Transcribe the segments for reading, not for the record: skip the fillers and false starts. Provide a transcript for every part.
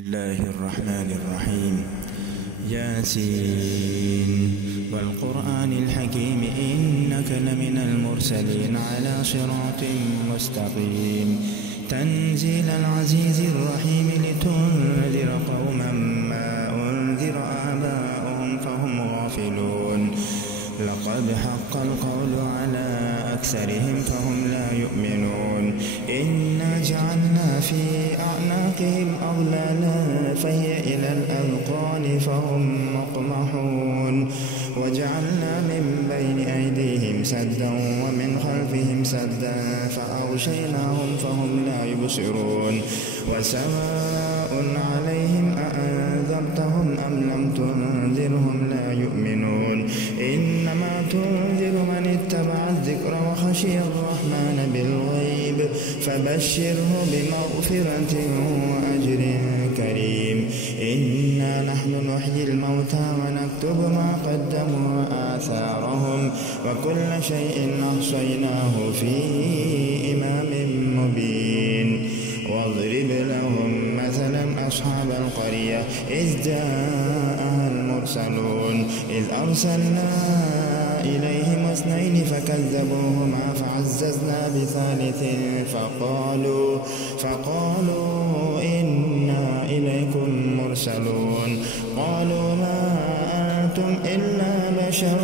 الله الرحمن الرحيم. ياسين والقرآن الحكيم إنك لمن المرسلين على صراط مستقيم تنزيل العزيز الرحيم لتنذر قوما ما أنذر آباؤهم فهم غافلون لقد حق القول على أكثرهم فهم لا يؤمنون إنا جعلنا في أعناقهم أغلالا فهي إلى الأذقان فهم مقمحون وجعلنا من بين أيديهم سدا ومن خلفهم سدا فأغشيناهم فهم لا يبصرون وسواء عليهم أأنذرتهم أم لم تنذرهم لا يؤمنون إنما تنذر من اتبع الذكر وخشي الرحمن بالغيب فبشره بمغفرة وأجر كريم إنا نحن نحيي الموتى ونكتب ما قدموا وآثارهم وكل شيء أحصيناه في إمام مبين واضرب لهم مثلا أصحاب القرية إذ جاءها المرسلون إذ أرسلنا إليهم اثنين فكذبوهما فعززنا بثالث فقالوا إنا إليكم مرسلون قالوا ما أنتم إلا بشر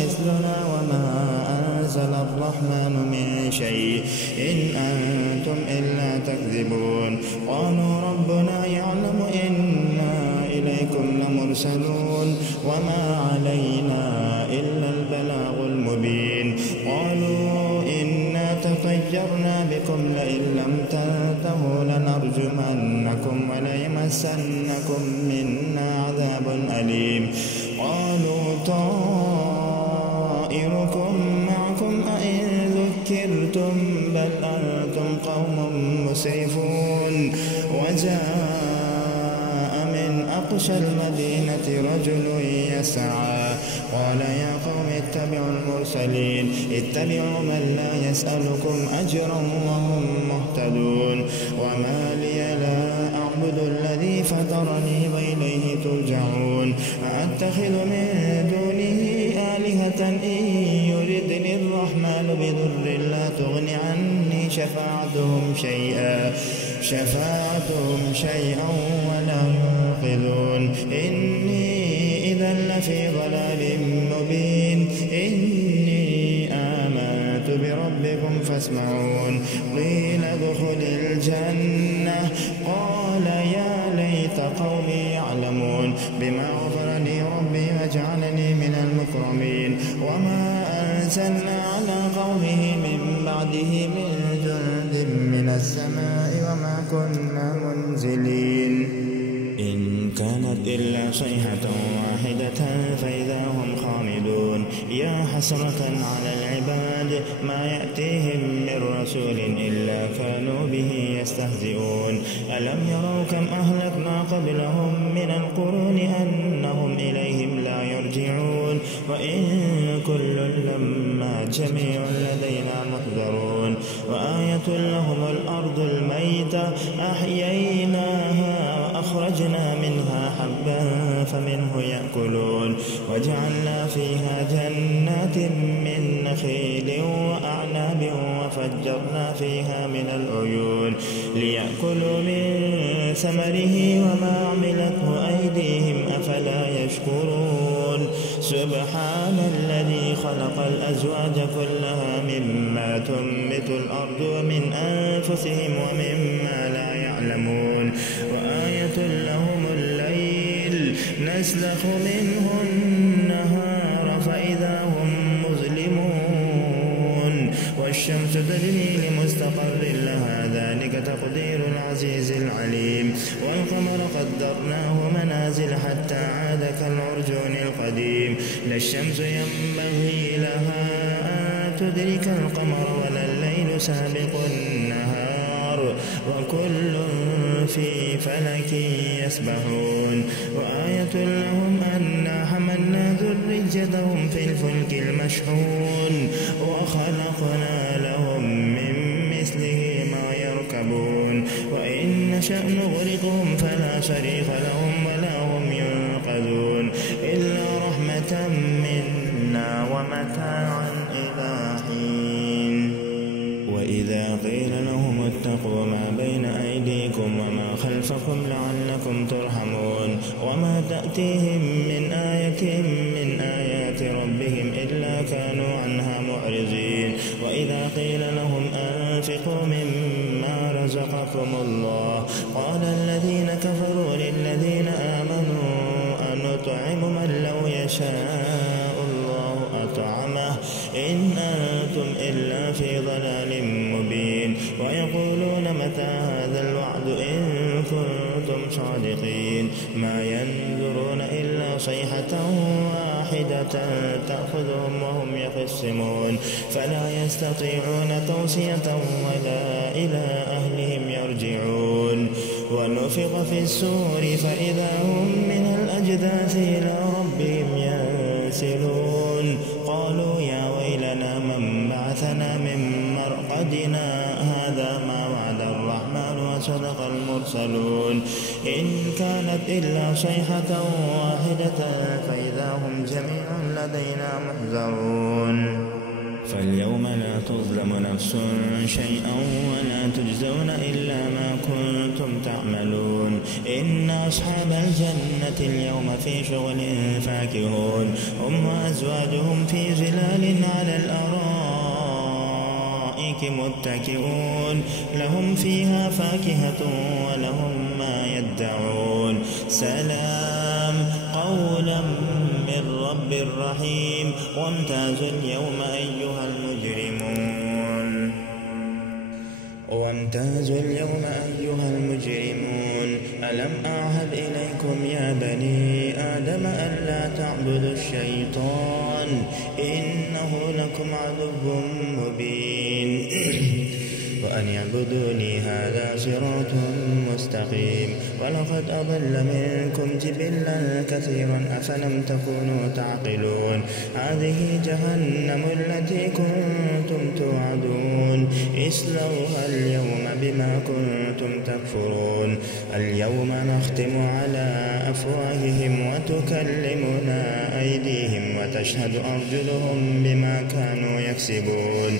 مثلنا وما أنزل الرحمن من شيء إن أنتم إلا تكذبون قالوا ربنا يعلم إنا إليكم لمرسلون وما علينا إلا البلاغ المبين قالوا إنا تطيرنا بكم لئن لم تنتهوا لنرجمنكم وليمسنكم منا عذاب أليم قالوا طائركم معكم أئن ذكرتم بل أنتم قوم مسرفون وجاء من أقصى المدينة رجل يسعى قال يا قوم اتبعوا المرسلين اتبعوا من لا يسألكم أجرا وهم مهتدون وما لي لا أعبد الذي فطرني وإليه ترجعون أأتخذ من دونه آلهة إن يردني الرحمن بضر لا تغن عني شفاعتهم شيئا ولا ينقذون إني إذا لفي ضلال مبين إني آمنت بربكم فاسمعون قيل ادخل الجنة قال يا ليت قومي يعلمون بما غفر لي ربي وجعلني من المكرمين وما أنزلنا على قومه من بعده من جند من السماء وما كنا منزلين إن كانت إلا صيحة واحدة فإذا هم خامدون يا حسرة على العباد ما يأتيهم من رسول إلا كانوا به يستهزئون ألم يروا كم أهلكنا قبلهم من القرون أنهم إليهم لا يرجعون وإن كل لما جميع لدينا محضرون وآية لهم الأرض الميتة أحييناها وأخرجنا منها حبا فمنه يأكلون وجعلنا فيها جنات من نخيل وأعناب وفجرنا فيها من العيون ليأكلوا من ثمره وما عملته أيديهم أفلا يشكرون سبحان الذي خلق الأزواج كلها مما تنبت الأرض ومن أنفسهم ومما لا يعلمون وآية لهم الليل نسلخ منه النهار فإذا هم مظلمون والشمس تجري لمستقر لها ذلك تقدير العزيز العليم والقمر قدرناه منازل حتى عاد كالعرجون القديم لا الشمس ينبغي لها أن تدرك القمر ولا الليل سابق النهار وكل في فلك يسبحون وآية لهم أنا حملنا ذريتهم في الفلك المشحون وخلقنا لهم من مثله ما يركبون وإن نشأ نغرقهم فلا صريخ لهم ولا هم ينقذون إلا رحمة منا ومتاعا إلى حين. وإذا قيل لهم اتقوا ما بين أيديكم وما خلفكم لعلكم ترحمون وما تأتيهم من آية من آيات ربهم إلا كانوا عنها معرضين. وإذا قيل لهم أنفقوا مما رزقكم الله قال الذين كفروا للذين آمنوا أنطعم من لو يشاء الله أطعمه إن أنتم إلا في ضلال مبين. ويقولون متى هذا الوعد إن كنتم صادقين ما ينظرون إلا صيحة واحدة تأخذهم وهم يخصمون فلا يستطيعون توصية ولا إلى أهلهم يرجعون. ونفخ في السور فإذا هم من الأجداث إلى ربهم ينسلون قالوا يا ويلنا من بعثنا من مرقدنا هذا ما وعد الرحمن وصدق المرسلون إن كانت إلا صيحة واحدة فإذا هم جميع لدينا محضرون. فاليوم لا تظلم نفس شيئا ولا تجزون إلا ما كنتم تعملون إن أصحاب الجنة اليوم في شغل فاكهون هم وأزواجهم في ظلال على الأرائك متكئون لهم فيها فاكهة ولهم ما يدعون سلام قولا من رب رحيم. وامتازوا اليوم أيها المجرمون ألم أعهد إليكم يا بني آدم ألا تعبدوا الشيطان إنه لكم عدو مبين وأن يعبدوني هذا صراط مستقيم. ولقد أضل منكم جبلا كثيرا أفلم تكونوا تعقلون هذه جهنم التي كنتم توعدون اصلوها اليوم بما كنتم تكفرون. اليوم نختم على أفواههم وتكلمنا أيديهم وتشهد أرجلهم بما كانوا يكسبون.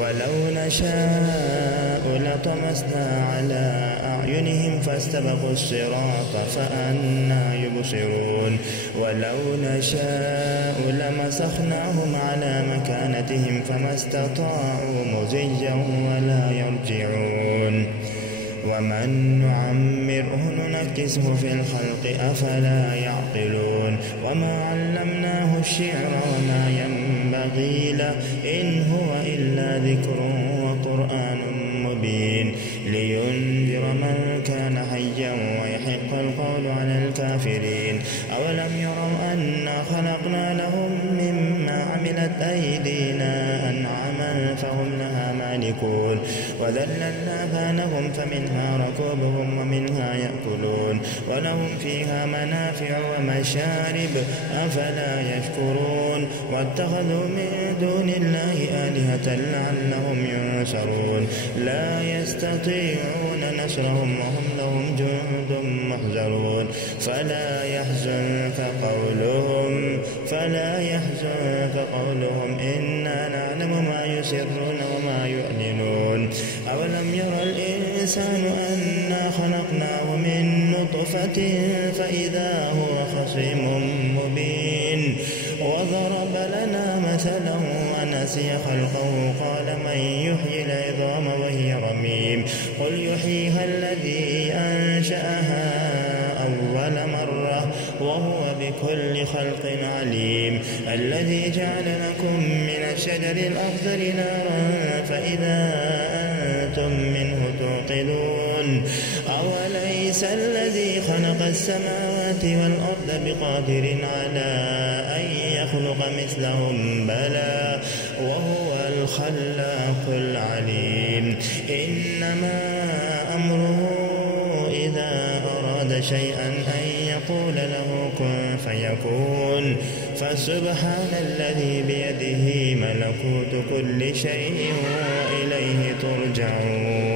ولو نشاء لطمسنا على أعينهم فاستبقوا الصراط فأنى يبصرون. ولو نشاء لمسخناهم على مكانتهم فما استطاعوا مضيا ولا يرجعون. ومن نعمره ننكسه في الخلق أفلا يعقلون. وما علمناه الشعر وما ينبغي له إن هو إلا ذكر وقرآن مبين لينذر من كان حيا ويحق القول على الكافرين. أولم يروا أنا خلقنا لهم مما عملت أيدينا أنعاما فهم لها مالكون وذللناها لهم فمنها ركوبهم ومنها يأكلون ولهم فيها منافع ومشارب أفلا يشكرون. واتخذوا من دون الله آلهة لعلهم ينصرون لا يستطيعون نصرهم وهم لهم جند محضرون. فلا يحزنك قولهم إنا نعلم ما يسرون وما يعلنون. أولم يرى الإنسان أنا خلقناه من نطفة فإذا هو خصيم مبين. وضرب لنا مثلا ونسي خلقه قال من يحيي العظام وهي رميم قل يحييها الذي أنشأها أول مرة وهو بكل خلق عليم. الذي جعل لكم من الشجر الأخضر نارا فإذا أنتم منه توقدون. أوليس الذي خلق السماوات والأرض بقادر على أن يخلق مثلهم بلى وهو الخلاق العليم. إنما أمره إذا أراد شيئا أن يقول له كن فيكون. فسبحان الذي بيده ملكوت كل شيء وإليه ترجعون.